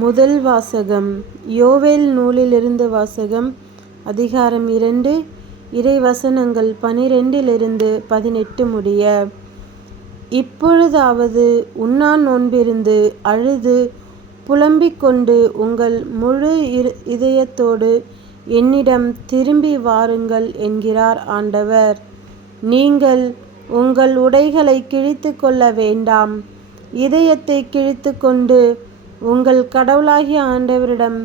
முதல் வாசகம் யோவேல் நூலிலிருந்து வாசகம் அதிகாரம் இரண்டு இறைவசனங்கள் பனிரெண்டிலிருந்து பதினெட்டு முடிய இப்பொழுதாவது உண்ணா நோன்பிருந்து அழுது புலம்பிக் கொண்டு உங்கள் முழு இதயத்தோடு என்னிடம் திரும்பி வாருங்கள் என்கிறார் ஆண்டவர். நீங்கள் உங்கள் உடைகளை கிழித்து கொள்ள வேண்டாம். இதயத்தை கிழித்து கொண்டு உங்கள் கடவுளாகிய ஆண்டவரிடம்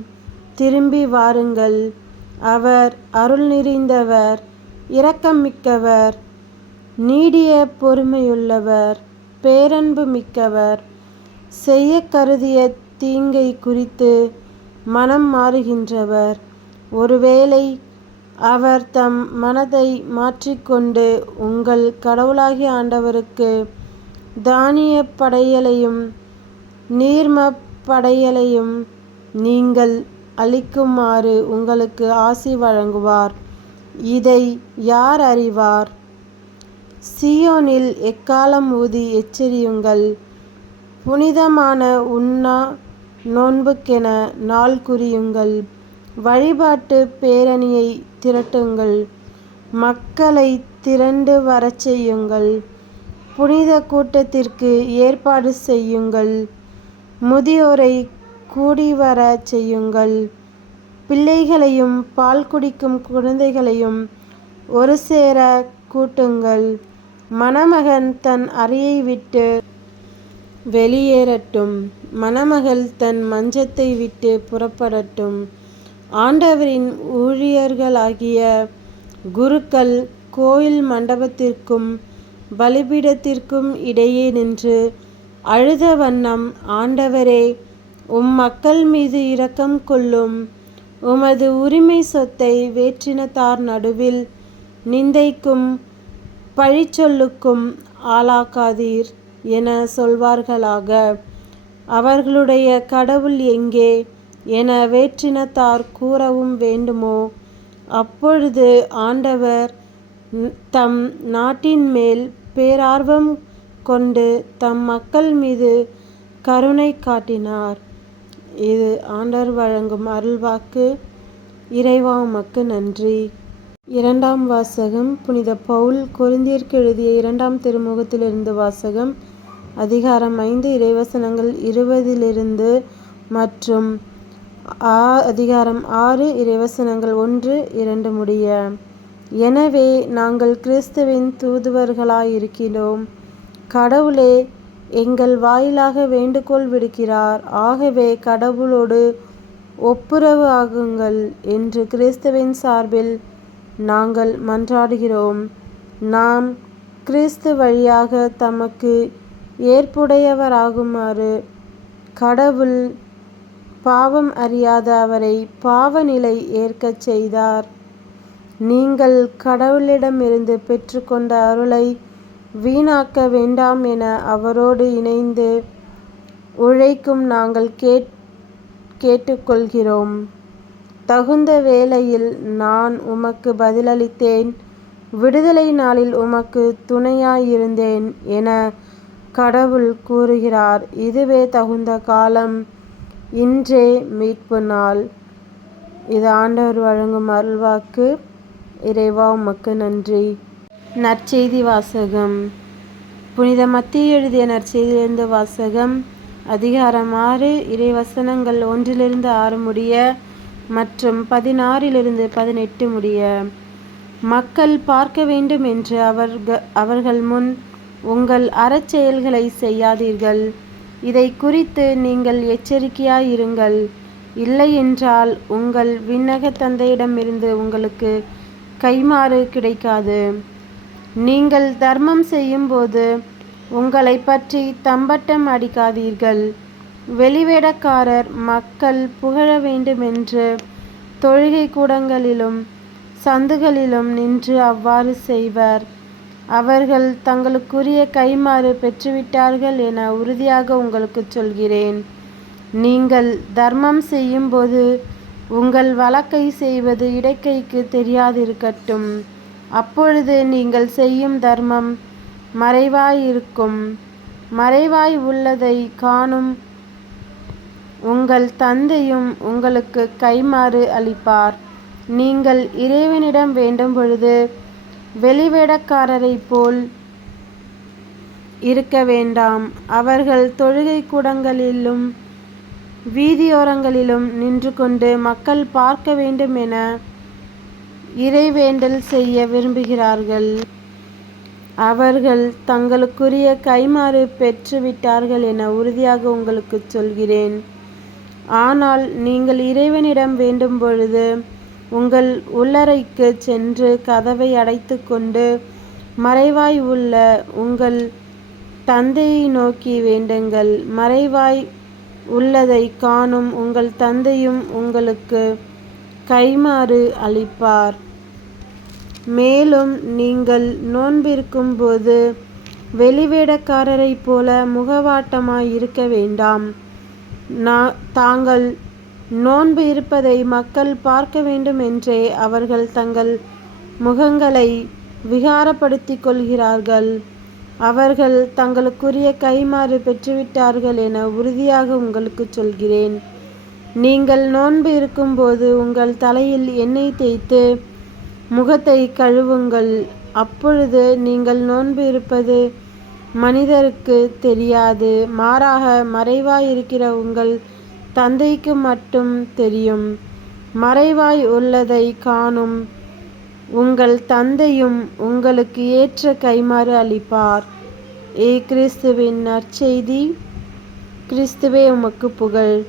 திரும்பி வாருங்கள். அவர் அருள் நிறைந்தவர் இரக்கம் மிக்கவர் நீடிய பொறுமையுள்ளவர் பேரன்பு மிக்கவர் செய்யக் கருதிய தீங்கை குறித்து மனம் மாறுகின்றவர். ஒருவேளை அவர் தம் மனதை மாற்றிக்கொண்டு உங்கள் கடவுளாகிய ஆண்டவருக்கு தானியப் படையலையும் நீர்மப் படையலையும் நீங்கள் அளிக்குமாறு உங்களுக்கு ஆசி வழங்குவார். இதை யார் அறிவார்? சியோனில் எக்காலம் ஊதி எச்சரியுங்கள். புனிதமான உண்ணா நோன்புக்கென நாள் குறியுங்கள். வழிபாட்டுப் பேரணியைத் திரட்டுங்கள். மக்களை திரண்டு வரச் செய்யுங்கள். புனித கூட்டத்திற்கு ஏற்பாடு செய்யுங்கள். முதியோரை கூடிவரச் செய்யுங்கள். பிள்ளைகளையும் பால் குடிக்கும் குழந்தைகளையும் ஒரு சேர கூட்டுங்கள். மணமகன் தன் அறையை விட்டு வெளியேறட்டும் மணமகள் தன் மஞ்சத்தை விட்டு புறப்படட்டும். ஆண்டவரின் ஊழியர்களாகிய குருக்கள் கோயில் மண்டபத்திற்கும் பலிபீடத்திற்கும் இடையே நின்று அழுத வண்ணம் ஆண்டவரே உம் மக்கள் மீது இரக்கம் கொள்ளும். உமது உரிமை சொத்தை வேற்றினத்தார் நடுவில் நிந்தைக்கும் பழிச்சொல்லுக்கும் ஆளாக்காதீர் என சொல்வார்களாக. அவர்களுடைய கடவுள் எங்கே? என வேற்றினத்தார் கூறவும் வேண்டுமோ? அப்பொழுது ஆண்டவர் தம் நாட்டின் மேல் பேரார்வம் கொண்டு தம் மக்கள் மீது கருணை காட்டினார். இது ஆண்டவர் வழங்கும் அருள்வாக்கு. இறைவா உமக்கு நன்றி. இரண்டாம் வாசகம் புனித பவுல் கொரிந்தியருக்கு எழுதிய இரண்டாம் திருமுகத்திலிருந்து வாசகம் அதிகாரம் ஐந்து இறைவசனங்கள் இருபதிலிருந்து மற்றும் ஆ அதிகாரம் ஆறு இறைவசனங்கள் ஒன்று இரண்டு முடிய. எனவே நாங்கள் கிறிஸ்துவின் தூதுவர்களாயிருக்கிறோம். கடவுளே எங்கள் வாயிலாக வேண்டுகோள் விடுக்கிறார். ஆகவே கடவுளோடு ஒப்புரவு ஆகுங்கள் என்று கிறிஸ்துவின் சார்பில் நாங்கள் மன்றாடுகிறோம். நாம் கிறிஸ்து வழியாக தமக்கு ஏற்புடையவராகுமாறு கடவுள் பாவம் அறியாத அவரை பாவநிலை ஏற்கச் செய்தார். நீங்கள் கடவுளிடமிருந்து பெற்றுக்கொண்ட அருளை வீணாக்க வேண்டாம் என அவரோடு இணைந்து உழைக்கும் நாங்கள் கேட் கேட்டுக்கொள்கிறோம் தகுந்த வேளையில் நான் உமக்கு பதிலளித்தேன் விடுதலை நாளில் உமக்கு துணையாயிருந்தேன் என கடவுள் கூறுகிறார். இதுவே தகுந்த காலம் இன்றே மீட்பு நாள். இது ஆண்டவர் வழங்கும் அருள்வாக்கு. இறைவா உமக்கு நன்றி. நற்செய்தி வாசகம் புனித மத்திய எழுதிய நற்செய்தியிலிருந்து வாசகம் அதிகாரம் ஆறு இறைவசனங்கள் ஒன்றிலிருந்து ஆறு முடிய மற்றும் பதினாறிலிருந்து பதினெட்டு முடிய. மக்கள் பார்க்க வேண்டும் என்று அவர்கள் முன் உங்கள் அறச்செயல்களை செய்யாதீர்கள். இதை குறித்து நீங்கள் எச்சரிக்கையாயிருங்கள். இல்லையென்றால் உங்கள் விண்ணகத் தந்தையிடமிருந்து உங்களுக்கு கைமாறு கிடைக்காது. நீங்கள் தர்மம் செய்யும்போது உங்களை பற்றி தம்பட்டம் அடிக்காதீர்கள். வெளிவேடக்காரர் மக்கள் புகழ வேண்டுமென்று தொழுகை கூடங்களிலும் சந்துகளிலும் நின்று அவ்வாறு செய்வர். அவர்கள் தங்களுக்குரிய கைம்மாறு பெற்றுவிட்டார்கள் என உறுதியாக உங்களுக்குச் சொல்கிறேன். நீங்கள் தர்மம் செய்யும்போது உங்கள் வழக்கை செய்வது இடைக்கைக்கு தெரியாதிருக்கட்டும். அப்பொழுது நீங்கள் செய்யும் தர்மம் மறைவாயிருக்கும். மறைவாய் உள்ளதை காணும் உங்கள் தந்தையும் உங்களுக்கு கைமாறு அளிப்பார் நீங்கள் இறைவனிடம் வேண்டும் பொழுது வெளிவேடக்காரரைப் போல் இருக்க வேண்டாம் அவர்கள் தொழுகை கூடங்களிலும் வீதியோரங்களிலும் நின்று கொண்டு மக்கள் பார்க்க வேண்டும் என இறைவேண்டல் செய்ய விரும்புகிறார்கள். அவர்கள் தங்களுக்குரிய கைமாறு பெற்றுவிட்டார்கள் என உறுதியாக உங்களுக்கு சொல்கிறேன். ஆனால் நீங்கள் இறைவனிடம் வேண்டும் பொழுது உங்கள் உள்ளறைக்கு சென்று கதவை அடைத்து கொண்டு மறைவாய் உள்ள உங்கள் தந்தையை நோக்கி வேண்டுங்கள். மறைவாய் உள்ளதை காணும் உங்கள் தந்தையும் உங்களுக்கு கைமாறு அளிப்பார். மேலும் நீங்கள் நோன்பிருக்கும்போது வெளிவேடக்காரரைப் போல முகவாட்டமாய் இருக்க வேண்டாம் தாங்கள் நோன்பு இருப்பதை மக்கள் பார்க்க வேண்டும் என்றே அவர்கள் தங்கள் முகங்களை விகாரப்படுத்திக் கொள்கிறார்கள். அவர்கள் தங்களுக்குரிய கைமாறு பெற்றுவிட்டார்கள் என உறுதியாக உங்களுக்கு சொல்கிறேன். நீங்கள் நோன்பு இருக்கும்போது உங்கள் தலையில் எண்ணெய் தேய்த்து முகத்தை கழுவுங்கள். அப்பொழுது நீங்கள் நோன்பு இருப்பது மனிதருக்கு தெரியாது. மாறாக மறைவாயிருக்கிற உங்கள் தந்தைக்கு மட்டும் தெரியும். மறைவாய் உள்ளதை காணும் உங்கள் தந்தையும் உங்களுக்கு ஏற்ற கைமாறு அளிப்பார். ஏ கிறிஸ்துவின் நற்செய்தி கிறிஸ்துவே உமக்கு புகழ்.